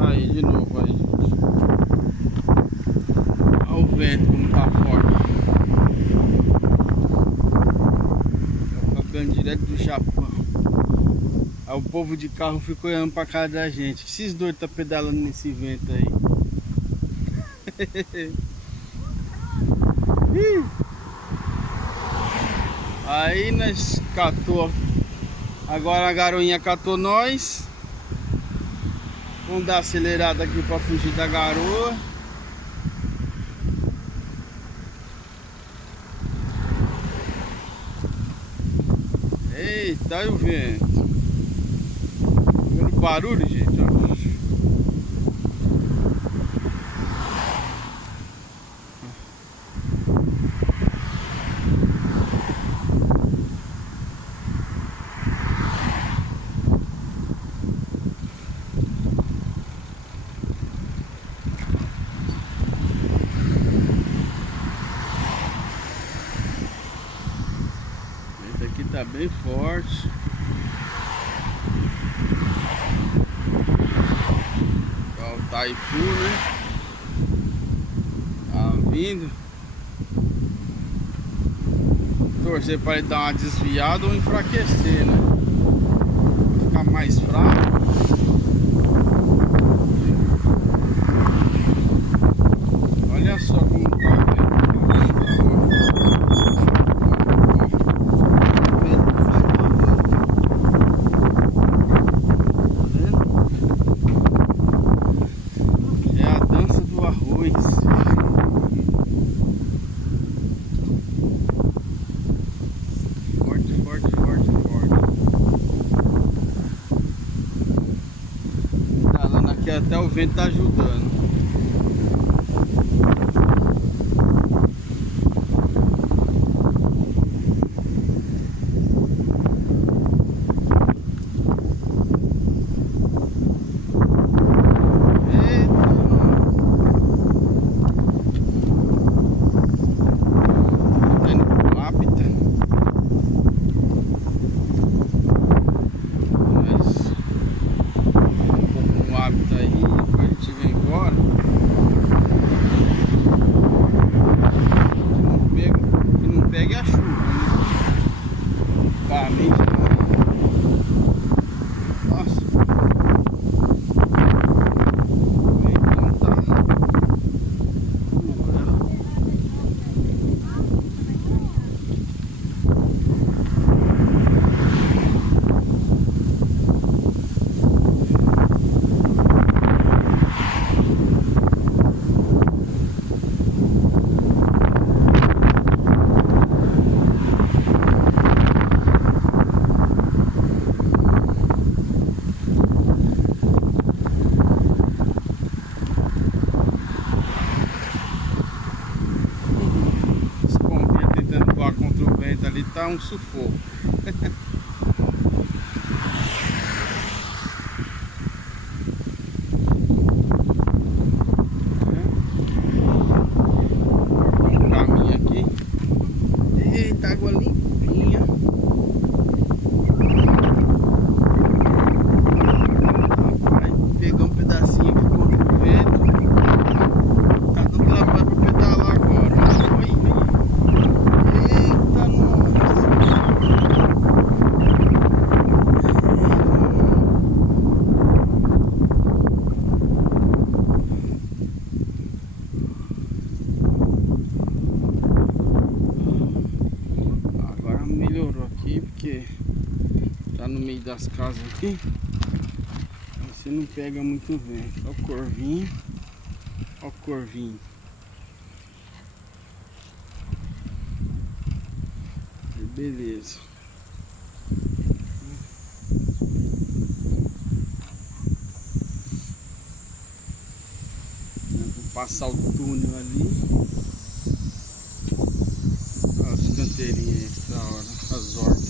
Aí de novo aí, gente. Olha o vento como tá forte. Tá tocando direto do Japão. Aí o povo de carro fica olhando pra cara da gente. Que esses dois tá pedalando nesse vento aí? Aí nós catou. Agora a garoinha catou nós. Vamos dar acelerada aqui pra fugir da garoa. Eita, olha o vento. Vendo o barulho, gente? Ó. Esse aqui tá bem forte. Ó, o Taifu, né? Tá vindo. Torcer para ele dar uma desviada ou enfraquecer, né? Ficar mais fraco. Olha só como tá vendo. É a dança do arroz. Forte, forte, forte, forte. Tá dando aqui até o vento tá ajudando. Pegue a chuva, né? Nossa. Então tá. Contra o vento ali tá um sufoco. Um caminho aqui. Eita, água limpinha. Rapaz, pegou um pedacinho aqui contra o vento. Tá dando trabalho pra pedalar agora. Oi, eita, nossa. Agora melhorou aqui porque tá no meio das casas aqui. Você não pega muito vento. Olha o corvinho. Olha o corvinho. Beleza. Vou passar o túnel ali. Olha as canteirinhas aí, que da hora. As hortas.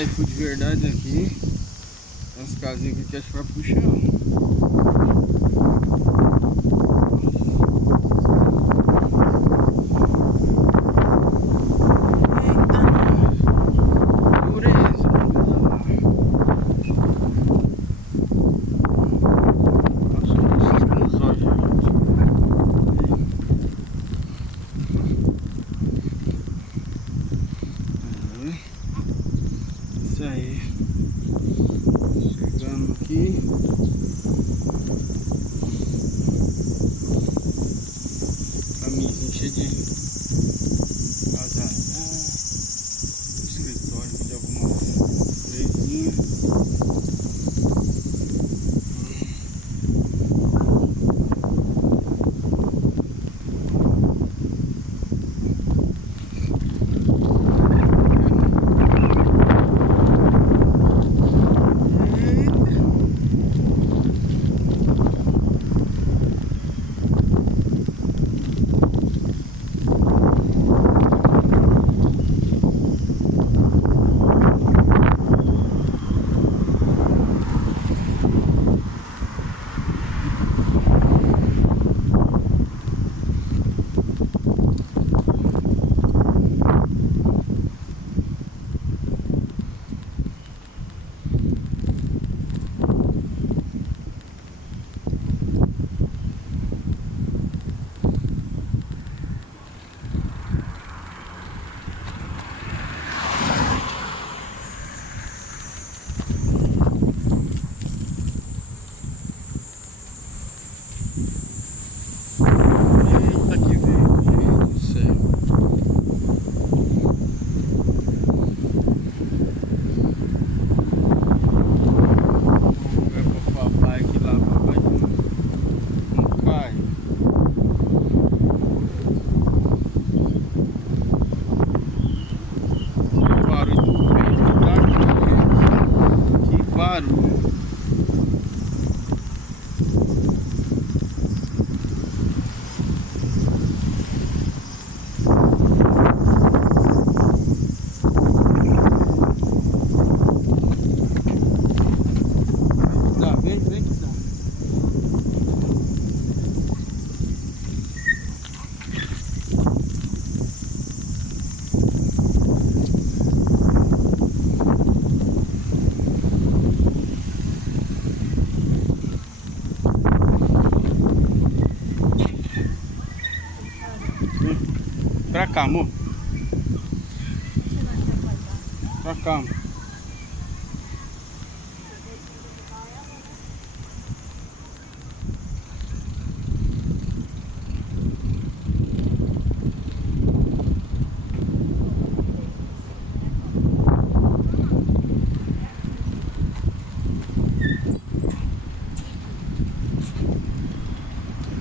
taifu de verdade aqui. As casinhas aqui que acho que vai pro chão. Isso aí, chegando aqui, caminhozinho cheio de azar, escritório de algumas coisinhas. Pra cá, amor. Pra cá, amor.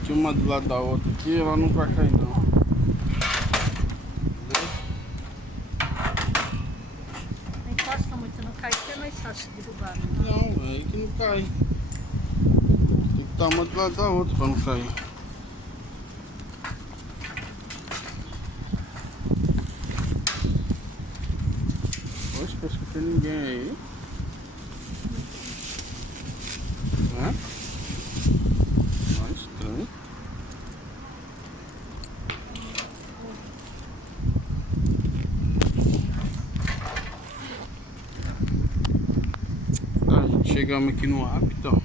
Tinha uma do lado da outra aqui, ela não vai cair não. Muito, não cai, porque é mais fácil de derrubar. Não, é aí que não cai. Tem que estar uma do lado da outra para não cair. Poxa, parece que não tem ninguém aí. Não é? Mais estranho. Chegamos aqui no hábito.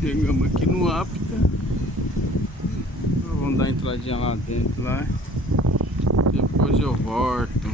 Chegamos aqui no hábito. Vamos dar uma entradinha lá dentro lá. Depois eu volto.